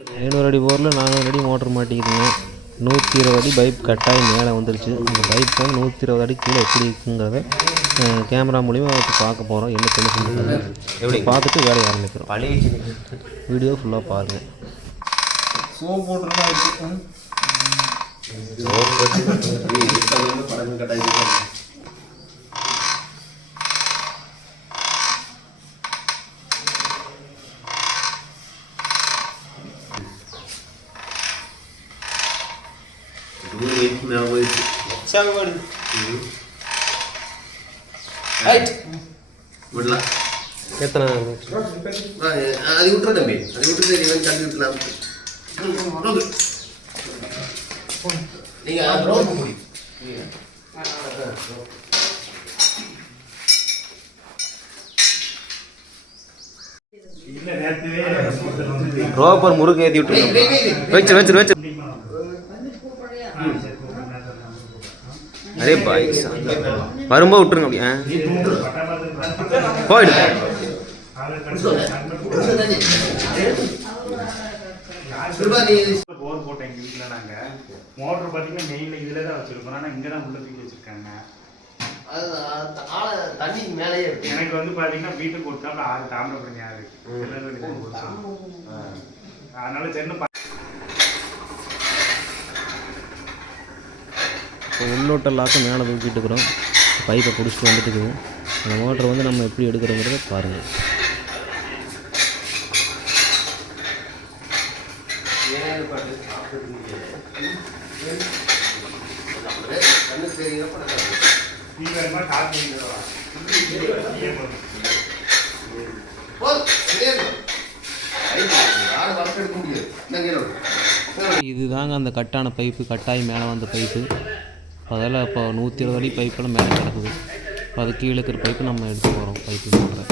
ஐநூறு அடி போரில் நானூறு அடி மோட்ரு மாட்டிக்குதுங்க. நூற்றி இருபது அடி பைப் கட்டாயி மேலே வந்துருச்சு. அந்த பைப் வந்து நூற்றி இருபது அடி கீழே எப்படி இருக்குங்கிறத கேமரா மூலிமா பார்க்க போகிறோம் என்ன எப்படி? பார்த்துட்டு வேலையை ஆரம்பிக்கிறோம். வீடியோ ஃபுல்லாக பாருங்கள் சோப் போட்டுருந்தா இருக்கு படம் கட்டாயம் விடலாம் எத்தனை அது விட்டுரு தம்பி. அது விட்டுட்டு இவன் தள்ளி விட்டுலாம் நீங்க ரோப் முடியும் ரோப்பர் முறுக்கு ஏற்றி விட்டுருக்கோம் வச்சு வச்சு வச்சு. அரே பாய் வரும்போது விட்டுருங்க அப்படி ஆ. போயிடு. போர் போட்டோம் எங்கள் வீட்டில் நாங்கள் மோட்ரு பார்த்தீங்கன்னா மெயினில் இதில் தான் வச்சுருக்கோம். ஆனால் இங்கே தான் உள்ள தூக்கி வச்சுருக்காங்க. தண்ணி மேலேயே இருக்கு எனக்கு வந்து பார்த்தீங்கன்னா வீட்டுக்கு கொடுத்தா ஆறு தாமிரபரணி ஆறு. அதனால சென்னை இப்போ உள்ளோட்ட லாக்கை மேலே தூக்கிட்டு இருக்கிறோம் பைப்பை பிடிச்சிட்டு வந்துட்டு இருக்குது. அந்த மோட்டரை வந்து நம்ம எப்படி எடுக்கிறோங்கிறத பாருங்கள் இதுதாங்க அந்த கட்டான பைப்பு கட்டாயி மேலே வந்த பைப்பு. அதெல்லாம் இப்போ நூற்றி இருபது அடி பைப்பெல்லாம் மேலே கிடக்குது. இப்போ அது கீழே இருக்கிற பைப்பு நம்ம எடுத்து போகிறோம் பைப்பு போடுற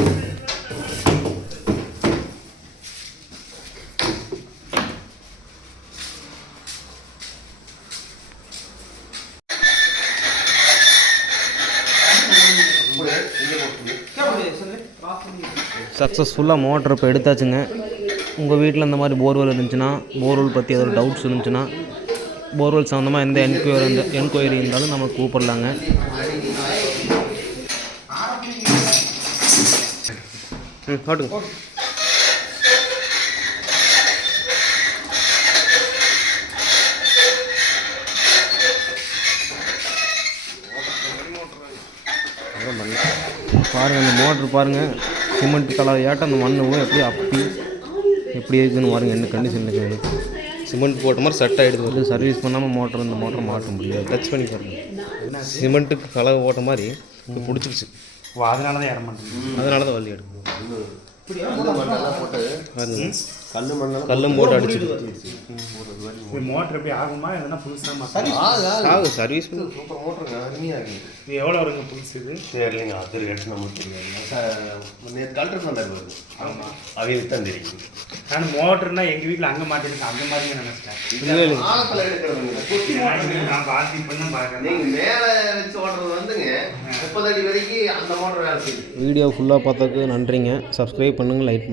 சக்ஸஸ்ஃபுல்லாக மோட்டர் இப்போ எடுத்தாச்சுங்க. உங்கள் வீட்டில் இந்த மாதிரி போர்வெல் இருந்துச்சுன்னா போர்வெல் பற்றி ஏதாவது டவுட்ஸ் இருந்துச்சுன்னா போர்வெல் சம்மந்தமாக எந்த என்கொயரி இருந்த என்கொயரி இருந்தாலும் நம்ம கூப்பிடலாங்க. ம் காட்டுங்க. பாருங்கள் அந்த மோட்ரு பாருங்கள் சிமெண்ட் கலர் ஏட்டம் அந்த மண்ணு எப்படி அப்பி. எப்படி இருக்குன்னு பாருங்கள் என்ன கண்டிஷன் இருக்குது சிமெண்ட் போட்ட மாதிரி செட் ஆகிடுது வந்து சர்வீஸ் பண்ணாமல் மோட்டர் இந்த மோட்டரை மாட்ட முடியாது. டச் பண்ணி பாருங்க. சிமெண்ட்டுக்கு கலர் போட்ட மாதிரி பிடிச்சிருச்சு. அதனால தான் ஏற மாட்டேங்குது. அதனால தான் வலி எடுக்கும் கல்லும் போட்டு அடிச்சிட்டு இது மோட்ரு எப்படி ஆகுமா எதுனா புதுசாக மாற்றலாம் ஆகுது, ஆகுது. ஆகு சர்வீஸ் பண்ணி. சூப்பர் மோட்டருங்க அருமையாக இருக்குது இது எவ்வளோ வருங்க புதுசு இது? தெரியலைங்க அது ரேட்டு நமக்கு தெரியாது. சார் நேற்று கலெக்டர் வருது ஆமாம் அவங்களுக்கு தான் தெரியும் நான் மோட்டர்னா எங்கள் வீட்டில் அங்கே மாட்டிருக்கு அந்த மாதிரி நினச்சிட்டேன் நான் பார்த்து இப்போ தான் பார்க்குறேன் நீங்க மேலே வச்சு ஓடுறது வந்துங்க முப்பது அடி வரைக்கும் அந்த மோட்டர் வேலை செய்யுது. வீடியோ ஃபுல்லாக பார்த்ததுக்கு நன்றிங்க. சப்ஸ்கிரைப் பண்ணுங்கள் லைக் பண்ணுங்கள்